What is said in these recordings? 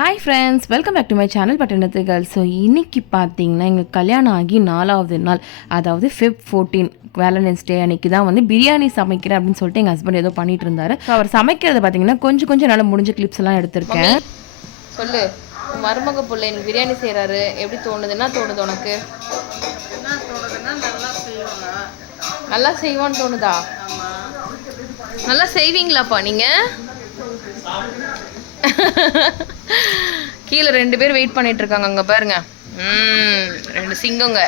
Hi friends welcome back to my channel பட்டணத்து girls so இன்னைக்கு பார்த்தீங்கன்னா எங்களுக்கு கல்யாணம் ஆகி நாலாவது நாள் அதாவது ஃபிப் ஃபோர்டீன் வேலண்டைன்ஸ் டே அன்னைக்கு தான் வந்து பிரியாணி சமைக்கிறேன் அப்படின்னு சொல்லிட்டு எங்கள் ஹஸ்பண்ட் ஏதோ பண்ணிட்டு இருந்தாரு. ஸோ அவர் சமைக்கிறத பார்த்தீங்கன்னா கொஞ்சம் கொஞ்சம் என்னால் முடிஞ்ச கிளிப்ஸ் எல்லாம் எடுத்திருக்கேன். சொல்லு. மருமக புள்ள எனக்கு பிரியாணி செய்கிறாரு எப்படி தோணுது? என்ன தோணுது உனக்கு? நல்லா செய்வான்னு தோணுதா? நல்லா செய்வீங்களாப்பா நீங்கள் கீழே ரெண்டு பேர் வெயிட் பண்ணிட்டு இருக்காங்க அங்கே பாருங்க. ரெண்டு சிங்கங்க.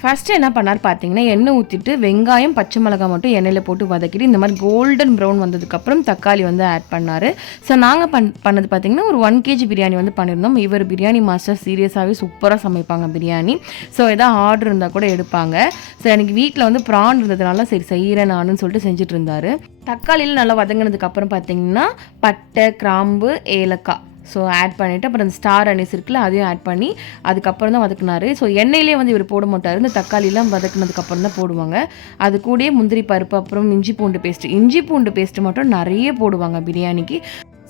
ஃபஸ்ட்டு என்ன பண்ணார் பார்த்தீங்கன்னா எண்ணெய் ஊற்றிட்டு வெங்காயம் பச்சை மிளகாய் மட்டும் எண்ணெயில் போட்டு வதக்கிட்டு இந்த மாதிரி கோல்டன் ப்ரௌன் வந்ததுக்கப்புறம் தக்காளி வந்து ஆட் பண்ணார். ஸோ நாங்கள் பண் பண்ணது பார்த்தீங்கன்னா ஒரு ஒன் கேஜி பிரியாணி வந்து பண்ணியிருந்தோம் இவர் பிரியாணி மாஸ்டர் சீரியஸாகவே சூப்பராக சமைப்பாங்க பிரியாணி. ஸோ எதாவது ஆர்டர் இருந்தால் கூட எடுப்பாங்க. ஸோ எனக்கு வீட்டில் வந்து ப்ரான் இருந்ததுனால சரி செய்கிறேன் நானுன்னு சொல்லிட்டு செஞ்சுட்டு இருந்தார். தக்காளியில் நல்லா வதங்கினதுக்கப்புறம் பார்த்தீங்கன்னா பட்டை கிராம்பு ஏலக்காய். ஸோ ஆட் பண்ணிவிட்டு அப்புறம் அந்த ஸ்டார் அனிஸ் இருக்குல்ல அதையும் ஆட் பண்ணி அதுக்கப்புறம் தான் வதக்குனாரு. ஸோ எண்ணெயிலே வந்து இவர் போட மாட்டார். இந்த தக்காளிலாம் வதக்குனதுக்கப்புறம் தான் போடுவாங்க. அது கூட முந்திரி பருப்பு அப்புறம் இஞ்சி பூண்டு பேஸ்ட்டு இஞ்சி பூண்டு பேஸ்ட்டு மட்டும் நிறைய போடுவாங்க பிரியாணிக்கு.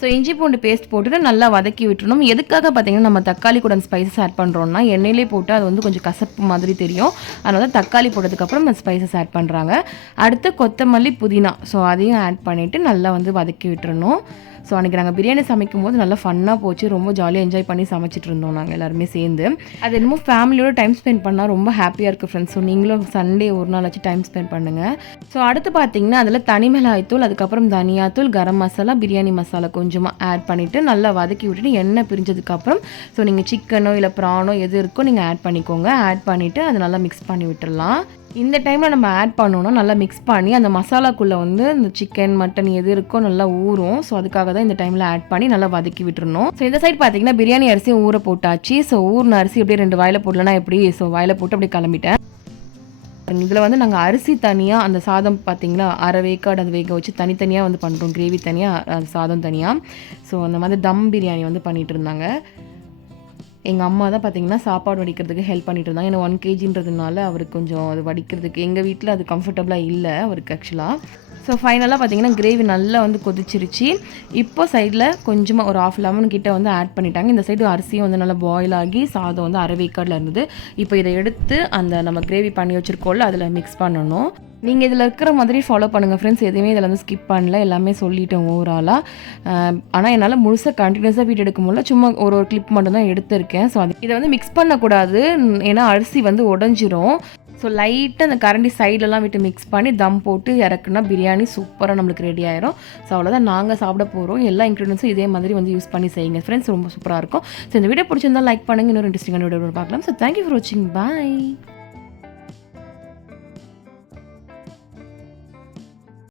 ஸோ இஞ்சி பூண்டு பேஸ்ட் போட்டுட்டு நல்லா வதக்கி விட்டுறணும் எதுக்காக பார்த்தீங்கன்னா நம்ம தக்காளி கூட ஸ்பைசஸ் ஆட் பண்ணுறோம்னா எண்ணெயிலே போட்டு அது வந்து கொஞ்சம் கசப்பு மாதிரி தெரியும். அதனால தான் தக்காளி போட்டதுக்கப்புறம் அந்த ஸ்பைசஸ் ஆட் பண்ணுறாங்க அடுத்து கொத்தமல்லி புதினா. ஸோ அதையும் ஆட் பண்ணிவிட்டு நல்லா வந்து வதக்கி விட்டுறணும். ஸோ அன்றைக்கி நாங்கள் பிரியாணி சமைக்கும் போது நல்லா ஃபன்னாக போச்சு. ரொம்ப ஜாலியாக என்ஜாய் பண்ணி சமைச்சிட்டு இருந்தோம் நாங்கள் எல்லாருமே சேர்ந்து. அது என்னமோ ஃபேமிலியோட டைம் ஸ்பெண்ட் பண்ணால் ரொம்ப ஹாப்பியாக இருக்குது ஃப்ரெண்ட்ஸ் ஸோ நீங்களும் சண்டே ஒரு நாள் வச்சு டைம் ஸ்பெண்ட் பண்ணுங்கள் ஸோ அடுத்து பார்த்தீங்கன்னா அதில் தனி மிளகாய்த்தூள் அதுக்கப்புறம் தனியாத்தூள் கரம் மசாலா பிரியாணி மசாலா கொஞ்சமாக ஆட் பண்ணிவிட்டு நல்லா வதக்கி விட்டுட்டு எண்ணெய் பிரிஞ்சதுக்கப்புறம் ஸோ நீங்கள் சிக்கனோ இல்லை ப்ரானோ எது இருக்கோ நீங்கள் ஆட் பண்ணிக்கோங்க. ஆட் பண்ணிவிட்டு அதை நல்லா மிக்ஸ் பண்ணி விட்டுடலாம் இந்த டைமில் நம்ம ஆட் பண்ணோன்னா நல்லா மிக்ஸ் பண்ணி அந்த மசாலாக்குள்ளே வந்து இந்த சிக்கன் மட்டன் எது இருக்கோ நல்லா ஊறும். ஸோ அதுக்காக தான் இந்த டைமில் ஆட் பண்ணி நல்லா வதக்கி விட்டுருணும் ஸோ இந்த சைடு பார்த்தீங்கன்னா பிரியாணி அரிசியும் ஊற போட்டாச்சு. ஸோ ஊர்ன அரிசி அப்படியே ரெண்டு வாயில் போடலன்னா எப்படி? ஸோ வாயில் போட்டு அப்படியே கிளம்பிட்டேன். இதில் வந்து நாங்கள் அரிசி தனியாக அந்த சாதம் பார்த்தீங்களா அரை வேக்காடு அந்த வேக வச்சு தனித்தனியாக வந்து பண்ணுறோம் கிரேவி தனியாக சாதம் தனியாக ஸோ அந்த மாதிரி தம் பிரியாணி வந்து பண்ணிகிட்டு இருந்தாங்க. எங்கள் அம்மா தான் பார்த்தீங்கன்னா சாப்பாடு வடிக்கிறதுக்கு ஹெல்ப் பண்ணிட்டு இருந்தாங்க. ஏன்னா ஒன் கேஜின்றதுனால அவருக்கு கொஞ்சம் அது வடிக்கிறதுக்கு எங்கள் வீட்டில் அது கம்ஃபர்டபுளாக இல்லை அவருக்கு ஆக்சுவலாக ஸோ ஃபைனலாக பார்த்தீங்கன்னா கிரேவி நல்லா வந்து கொதிச்சிருச்சு. இப்போ சைடில் கொஞ்சமாக ஒரு ஆஃப் லெமன் கிட்ட வந்து ஆட் பண்ணிட்டாங்க. இந்த சைடு அரிசியும் வந்து நல்லா பாயில் ஆகி சாதம் வந்து அரைவேக்காடில் இருந்தது. இப்போ இதை எடுத்து அந்த நம்ம கிரேவி பண்ணி வச்சுருக்கோம்ல அதில் மிக்ஸ் பண்ணணும். நீங்கள் இதில் இருக்கிற மாதிரி ஃபாலோ பண்ணுங்கள் ஃப்ரெண்ட்ஸ் எதுவுமே இதில் வந்து ஸ்கிப் பண்ணல. எல்லாமே சொல்லிட்டேன் ஓவராலாக ஆனால் என்னால் முழுசாக கண்டினியூஸாக வீடியோ எடுக்க முடியல. சும்மா ஒரு ஒரு கிளிப் மட்டும் தான் எடுத்திருக்கேன். ஸோ அது இதை வந்து மிக்ஸ் பண்ணக்கூடாது. ஏன்னா அரிசி வந்து உடஞ்சிரும். ஸோ லைட்டாக அந்த கரண்டி சைடெல்லாம் விட்டு மிக்ஸ் பண்ணி தம் போட்டு இறக்குனா பிரியாணி சூப்பராக நம்மளுக்கு ரெடி ஆயிரும். ஸோ அவ்வளோதான் நாங்கள் சாப்பிட போகிறோம் எல்லா இன்க்ரீடியன்ஸும் இதே மாதிரி வந்து யூஸ் பண்ணி செய்யுங்க ஃப்ரெண்ட்ஸ் ரொம்ப சூப்பராக இருக்கும். ஸோ இந்த வீடியோ பிடிச்சிருந்தா லைக் பண்ணுங்கள் இன்னொரு இன்ட்ரெஸ்டிங்கான வீடியோ பார்க்கலாம். ஸோ தேங்க்யூ ஃபார் வாட்சிங் பாய்